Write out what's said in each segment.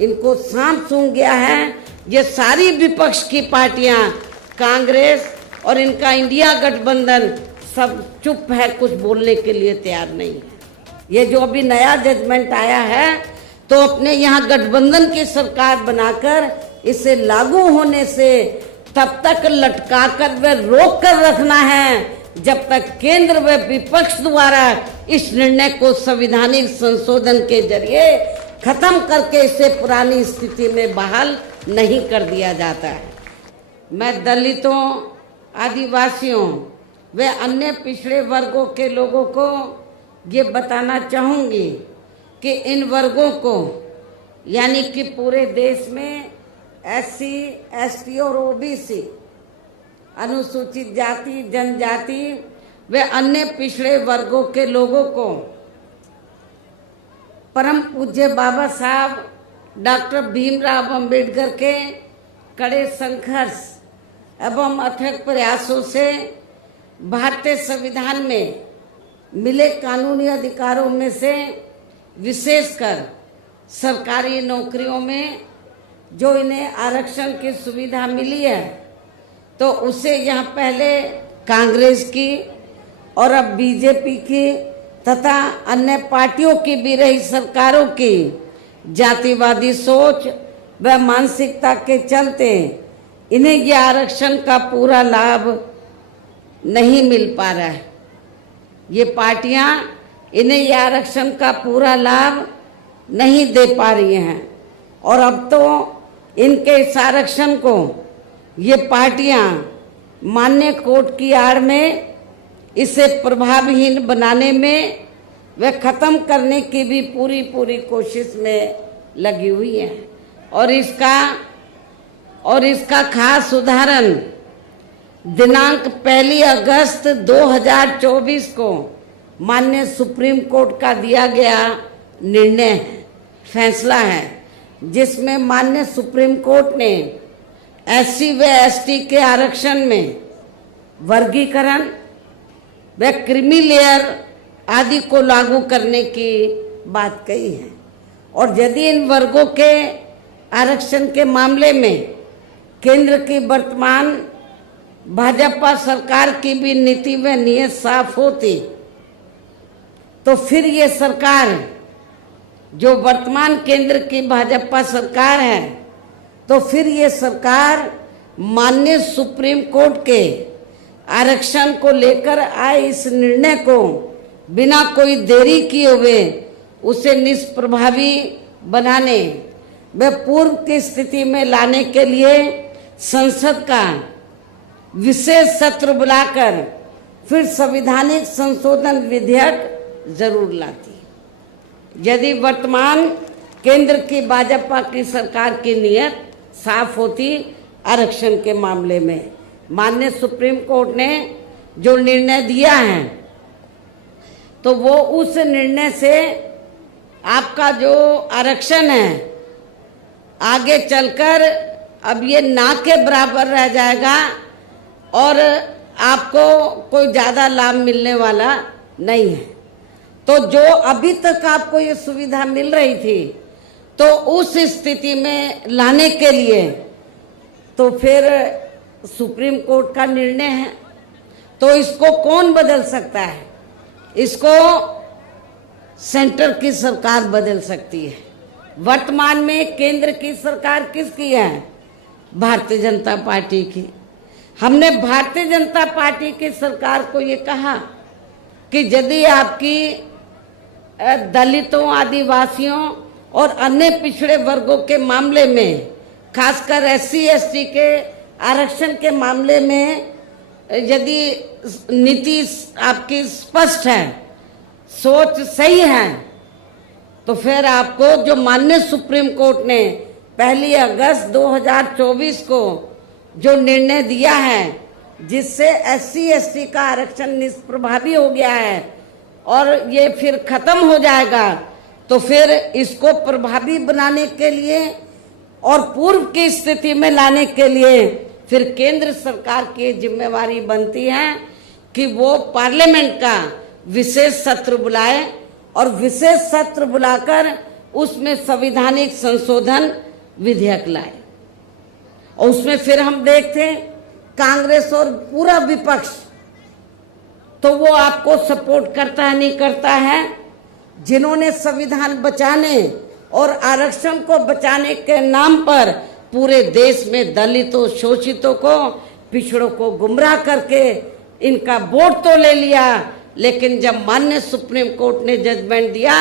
इनको सांप सूंघ गया है। ये सारी विपक्ष की पार्टियां, कांग्रेस और इनका इंडिया गठबंधन सब चुप है, कुछ बोलने के लिए तैयार नहीं है। ये जो अभी नया जजमेंट आया है, तो अपने यहाँ गठबंधन की सरकार बनाकर इसे लागू होने से तब तक लटका कर व रोक कर रखना है जब तक केंद्र व विपक्ष द्वारा इस निर्णय को संवैधानिक संशोधन के जरिए खत्म करके इसे पुरानी स्थिति में बहाल नहीं कर दिया जाता है। मैं दलितों, आदिवासियों व अन्य पिछड़े वर्गों के लोगों को ये बताना चाहूँगी कि इन वर्गों को, यानी कि पूरे देश में SC, ST और OBC, अनुसूचित जाति, जनजाति व अन्य पिछड़े वर्गों के लोगों को परम पूज्य बाबा साहब डॉक्टर भीमराव अंबेडकर के कड़े संघर्ष एवं अथक प्रयासों से भारतीय संविधान में मिले कानूनी अधिकारों में से विशेषकर सरकारी नौकरियों में जो इन्हें आरक्षण की सुविधा मिली है, तो उसे यहाँ पहले कांग्रेस की और अब बीजेपी की तथा अन्य पार्टियों की भी रही सरकारों की जातिवादी सोच व मानसिकता के चलते इन्हें यह आरक्षण का पूरा लाभ नहीं मिल पा रहा है। ये पार्टियां इन्हें यह आरक्षण का पूरा लाभ नहीं दे पा रही हैं और अब तो इनके इस आरक्षण को ये पार्टियां मान्य कोर्ट की आड़ में इसे प्रभावहीन बनाने में व खत्म करने की भी पूरी कोशिश में लगी हुई है। और इसका खास उदाहरण दिनांक 1 अगस्त 2024 को माननीय सुप्रीम कोर्ट का दिया गया निर्णय है, फैसला है, जिसमें माननीय सुप्रीम कोर्ट ने SC व ST के आरक्षण में वर्गीकरण व क्रीमी लेयर आदि को लागू करने की बात कही है। और यदि इन वर्गों के आरक्षण के मामले में केंद्र की वर्तमान भाजपा सरकार की भी नीति व नीयत साफ होती, तो फिर ये सरकार, जो वर्तमान केंद्र की भाजपा सरकार है, तो फिर ये सरकार माननीय सुप्रीम कोर्ट के आरक्षण को लेकर आए इस निर्णय को बिना कोई देरी किए हुए उसे निष्प्रभावी बनाने व पूर्व की स्थिति में लाने के लिए संसद का विशेष सत्र बुलाकर फिर संवैधानिक संशोधन विधेयक जरूर लाती। यदि वर्तमान केंद्र की भाजपा की सरकार की नीयत साफ होती आरक्षण के मामले में, माननीय सुप्रीम कोर्ट ने जो निर्णय दिया है, तो वो उस निर्णय से आपका जो आरक्षण है आगे चलकर अब ये ना के बराबर रह जाएगा और आपको कोई ज़्यादा लाभ मिलने वाला नहीं है। तो जो अभी तक आपको ये सुविधा मिल रही थी, तो उस स्थिति में लाने के लिए तो फिर सुप्रीम कोर्ट का निर्णय है, तो इसको कौन बदल सकता है? इसको सेंटर की सरकार बदल सकती है। वर्तमान में केंद्र की सरकार किसकी है? भारतीय जनता पार्टी की। हमने भारतीय जनता पार्टी की सरकार को ये कहा कि यदि आपकी दलितों, आदिवासियों और अन्य पिछड़े वर्गों के मामले में, खासकर SC ST के आरक्षण के मामले में यदि नीति आपकी स्पष्ट है, सोच सही है, तो फिर आपको जो माननीय सुप्रीम कोर्ट ने 1 अगस्त 2024 को जो निर्णय दिया है, जिससे SC ST का आरक्षण निष्प्रभावी हो गया है और ये फिर खत्म हो जाएगा, तो फिर इसको प्रभावी बनाने के लिए और पूर्व की स्थिति में लाने के लिए फिर केंद्र सरकार की जिम्मेवारी बनती है कि वो पार्लियामेंट का विशेष सत्र बुलाए और विशेष सत्र बुलाकर उसमें संवैधानिक संशोधन विधेयक लाए। और उसमें फिर हम देखते कांग्रेस और पूरा विपक्ष, तो वो आपको सपोर्ट करता है नहीं करता है। जिन्होंने संविधान बचाने और आरक्षण को बचाने के नाम पर पूरे देश में दलितों, शोषितों को, पिछड़ों को गुमराह करके इनका वोट तो ले लिया, लेकिन जब माननीय सुप्रीम कोर्ट ने जजमेंट दिया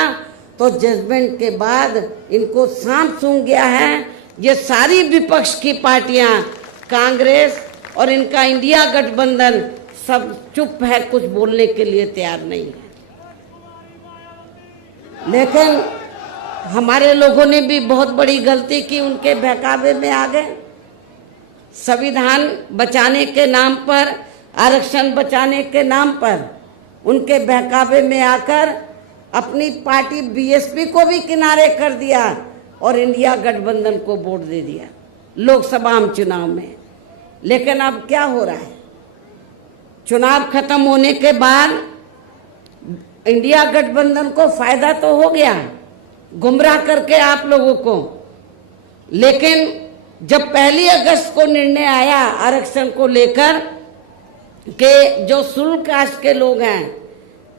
तो जजमेंट के बाद इनको सांप सूंघ गया है। ये सारी विपक्ष की पार्टियां, कांग्रेस और इनका इंडिया गठबंधन सब चुप है, कुछ बोलने के लिए तैयार नहीं है। लेकिन हमारे लोगों ने भी बहुत बड़ी गलती की, उनके बहकावे में आ गए। संविधान बचाने के नाम पर, आरक्षण बचाने के नाम पर उनके बहकावे में आकर अपनी पार्टी बीएसपी को भी किनारे कर दिया और इंडिया गठबंधन को वोट दे दिया लोकसभा चुनाव में। लेकिन अब क्या हो रहा है, चुनाव खत्म होने के बाद इंडिया गठबंधन को फायदा तो हो गया गुमराह करके आप लोगों को, लेकिन जब 1 अगस्त को निर्णय आया आरक्षण को लेकर के जो शेड्यूल कास्ट के लोग हैं,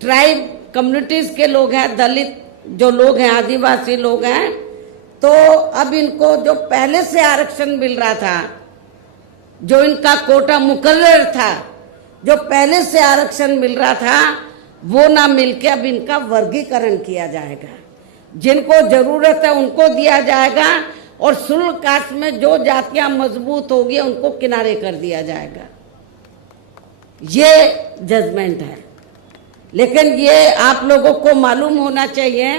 ट्राइब कम्युनिटीज के लोग हैं, दलित जो लोग हैं, आदिवासी लोग हैं, तो अब इनको जो पहले से आरक्षण मिल रहा था, जो इनका कोटा मुकर्रर था, जो पहले से आरक्षण मिल रहा था, वो ना मिलके अब इनका वर्गीकरण किया जाएगा। जिनको जरूरत है उनको दिया जाएगा और शेड्यूल कास्ट में जो जातियां मजबूत होगी उनको किनारे कर दिया जाएगा। ये जजमेंट है। लेकिन ये आप लोगों को मालूम होना चाहिए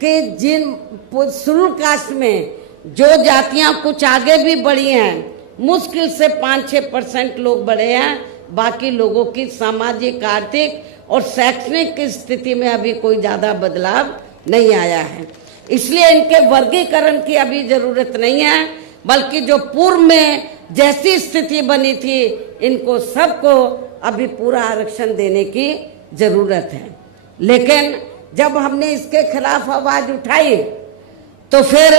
कि जिन शेड्यूल कास्ट में जो जातियां कुछ आगे भी बढ़ी हैं, मुश्किल से 5-6% लोग बढ़े हैं, बाकी लोगों की सामाजिक, आर्थिक और शैक्षणिक की स्थिति में अभी कोई ज्यादा बदलाव नहीं आया है। इसलिए इनके वर्गीकरण की अभी जरूरत नहीं है, बल्कि जो पूर्व में जैसी स्थिति बनी थी, इनको सबको अभी पूरा आरक्षण देने की जरूरत है। लेकिन जब हमने इसके खिलाफ आवाज उठाई तो फिर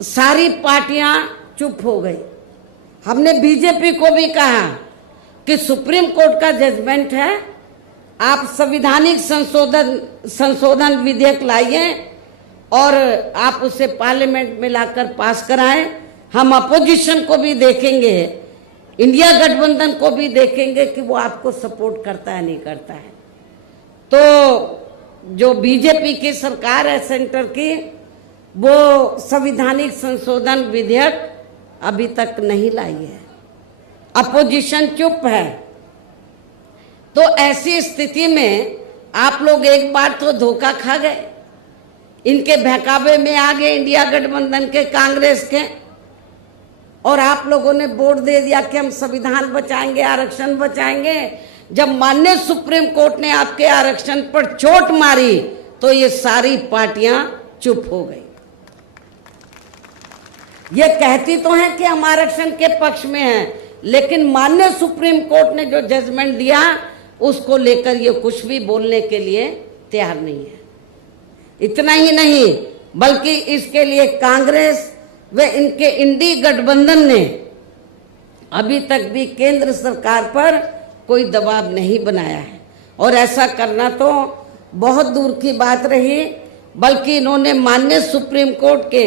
सारी पार्टियां चुप हो गई। हमने बीजेपी को भी कहा कि सुप्रीम कोर्ट का जजमेंट है, आप संवैधानिक संशोधन विधेयक लाइए और आप उसे पार्लियामेंट में लाकर पास कराएं। हम अपोजिशन को भी देखेंगे, इंडिया गठबंधन को भी देखेंगे कि वो आपको सपोर्ट करता है नहीं करता है। तो जो बीजेपी की सरकार है सेंटर की, वो संवैधानिक संशोधन विधेयक अभी तक नहीं लाई है, अपोजिशन चुप है। तो ऐसी स्थिति में आप लोग एक बार तो धोखा खा गए, इनके बहकावे में आ गए इंडिया गठबंधन के, कांग्रेस के, और आप लोगों ने वोट दे दिया कि हम संविधान बचाएंगे, आरक्षण बचाएंगे। जब माननीय सुप्रीम कोर्ट ने आपके आरक्षण पर चोट मारी तो ये सारी पार्टियां चुप हो गई। ये कहती तो हैं कि हम आरक्षण के पक्ष में हैं, लेकिन माननीय सुप्रीम कोर्ट ने जो जजमेंट दिया उसको लेकर ये कुछ भी बोलने के लिए तैयार नहीं है। इतना ही नहीं, बल्कि इसके लिए कांग्रेस व इनके इंडी गठबंधन ने अभी तक भी केंद्र सरकार पर कोई दबाव नहीं बनाया है, और ऐसा करना तो बहुत दूर की बात रही। बल्कि इन्होंने माननीय सुप्रीम कोर्ट के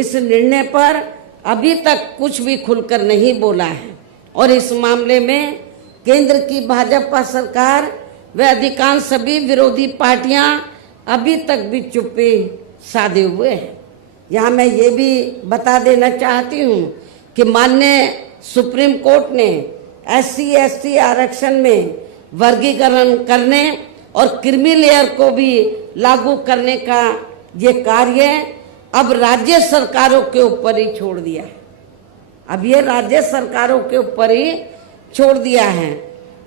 इस निर्णय पर अभी तक कुछ भी खुलकर नहीं बोला है, और इस मामले में केंद्र की भाजपा सरकार व अधिकांश सभी विरोधी पार्टियां अभी तक भी चुप्पी साधे हुए हैं। यहाँ मैं ये भी बता देना चाहती हूँ कि माननीय सुप्रीम कोर्ट ने SC/ST आरक्षण में वर्गीकरण करने और क्रीमी लेयर को भी लागू करने का ये कार्य अब राज्य सरकारों के ऊपर ही छोड़ दिया है। अब ये राज्य सरकारों के ऊपर ही छोड़ दिया है,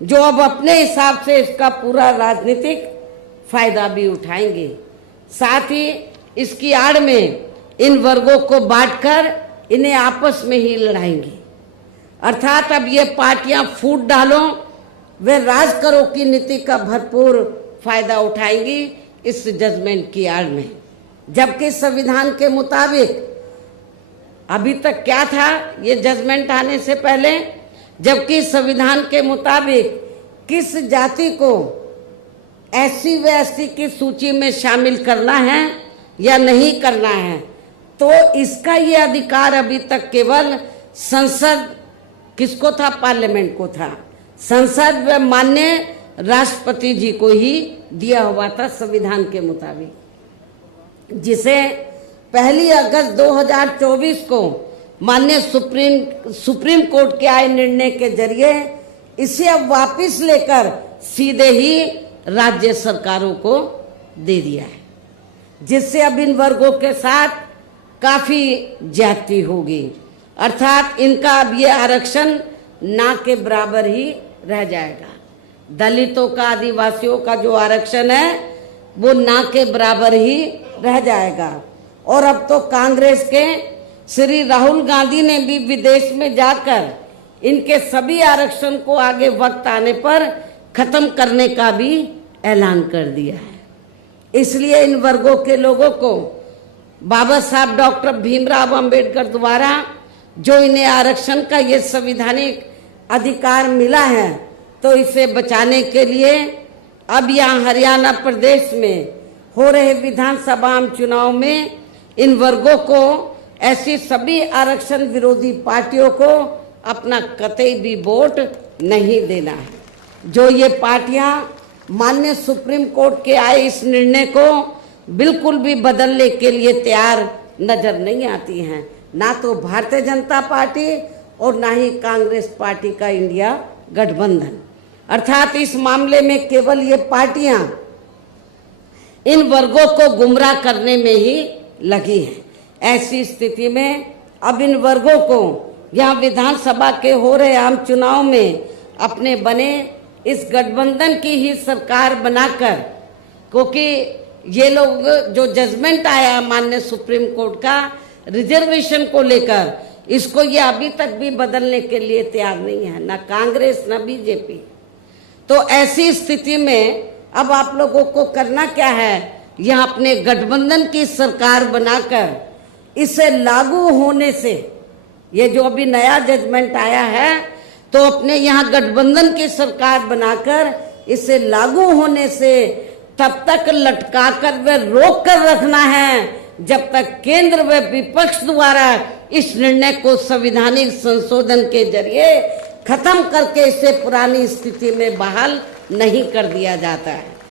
जो अब अपने हिसाब से इसका पूरा राजनीतिक फायदा भी उठाएंगे। साथ ही इसकी आड़ में इन वर्गों को बांटकर इन्हें आपस में ही लड़ाएंगे। अर्थात अब ये पार्टियां फूट डालो वे राज करो की नीति का भरपूर फायदा उठाएंगी इस जजमेंट की आड़ में। जबकि संविधान के मुताबिक अभी तक क्या था ये जजमेंट आने से पहले, जबकि संविधान के मुताबिक किस जाति को एससी व एसटी की सूची में शामिल करना है या नहीं करना है, तो इसका ये अधिकार अभी तक केवल संसद किसको था, पार्लियामेंट को था। संसद व माननीय राष्ट्रपति जी को ही दिया हुआ था संविधान के मुताबिक, जिसे 1 अगस्त 2024 को माननीय सुप्रीम कोर्ट के आए निर्णय के जरिए इसे अब वापस लेकर सीधे ही राज्य सरकारों को दे दिया है, जिससे अब इन वर्गों के साथ काफी ज्यादती होगी। अर्थात इनका अब ये आरक्षण ना के बराबर ही रह जाएगा। दलितों का, आदिवासियों का जो आरक्षण है वो ना के बराबर ही रह जाएगा। और अब तो कांग्रेस के श्री राहुल गांधी ने भी विदेश में जाकर इनके सभी आरक्षण को आगे वक्त आने पर खत्म करने का भी ऐलान कर दिया है। इसलिए इन वर्गों के लोगों को बाबा साहब डॉक्टर भीमराव अंबेडकर द्वारा जो इन्हें आरक्षण का ये संवैधानिक अधिकार मिला है, तो इसे बचाने के लिए अब यहाँ हरियाणा प्रदेश में हो रहे विधानसभा चुनाव में इन वर्गों को, ऐसी सभी आरक्षण विरोधी पार्टियों को अपना कतई भी वोट नहीं देना है। जो ये पार्टियां माननीय सुप्रीम कोर्ट के आए इस निर्णय को बिल्कुल भी बदलने के लिए तैयार नजर नहीं आती हैं, ना तो भारतीय जनता पार्टी और ना ही कांग्रेस पार्टी का इंडिया गठबंधन। अर्थात इस मामले में केवल ये पार्टियां इन वर्गों को गुमराह करने में ही लगी हैं। ऐसी स्थिति में अब इन वर्गों को यहाँ विधानसभा के हो रहे आम चुनाव में अपने बने इस गठबंधन की ही सरकार बनाकर, क्योंकि ये लोग जो जजमेंट आया माननीय सुप्रीम कोर्ट का रिजर्वेशन को लेकर, इसको ये अभी तक भी बदलने के लिए तैयार नहीं है, ना कांग्रेस ना बीजेपी। तो ऐसी स्थिति में अब आप लोगों को करना क्या है, यहाँ अपने गठबंधन की सरकार बनाकर इसे लागू होने से, ये जो अभी नया जजमेंट आया है, तो अपने यहाँ गठबंधन की सरकार बनाकर इसे लागू होने से तब तक लटका कर व रोक कर रखना है जब तक केंद्र व विपक्ष द्वारा इस निर्णय को संवैधानिक संशोधन के जरिए खत्म करके इसे पुरानी स्थिति में बहाल नहीं कर दिया जाता है।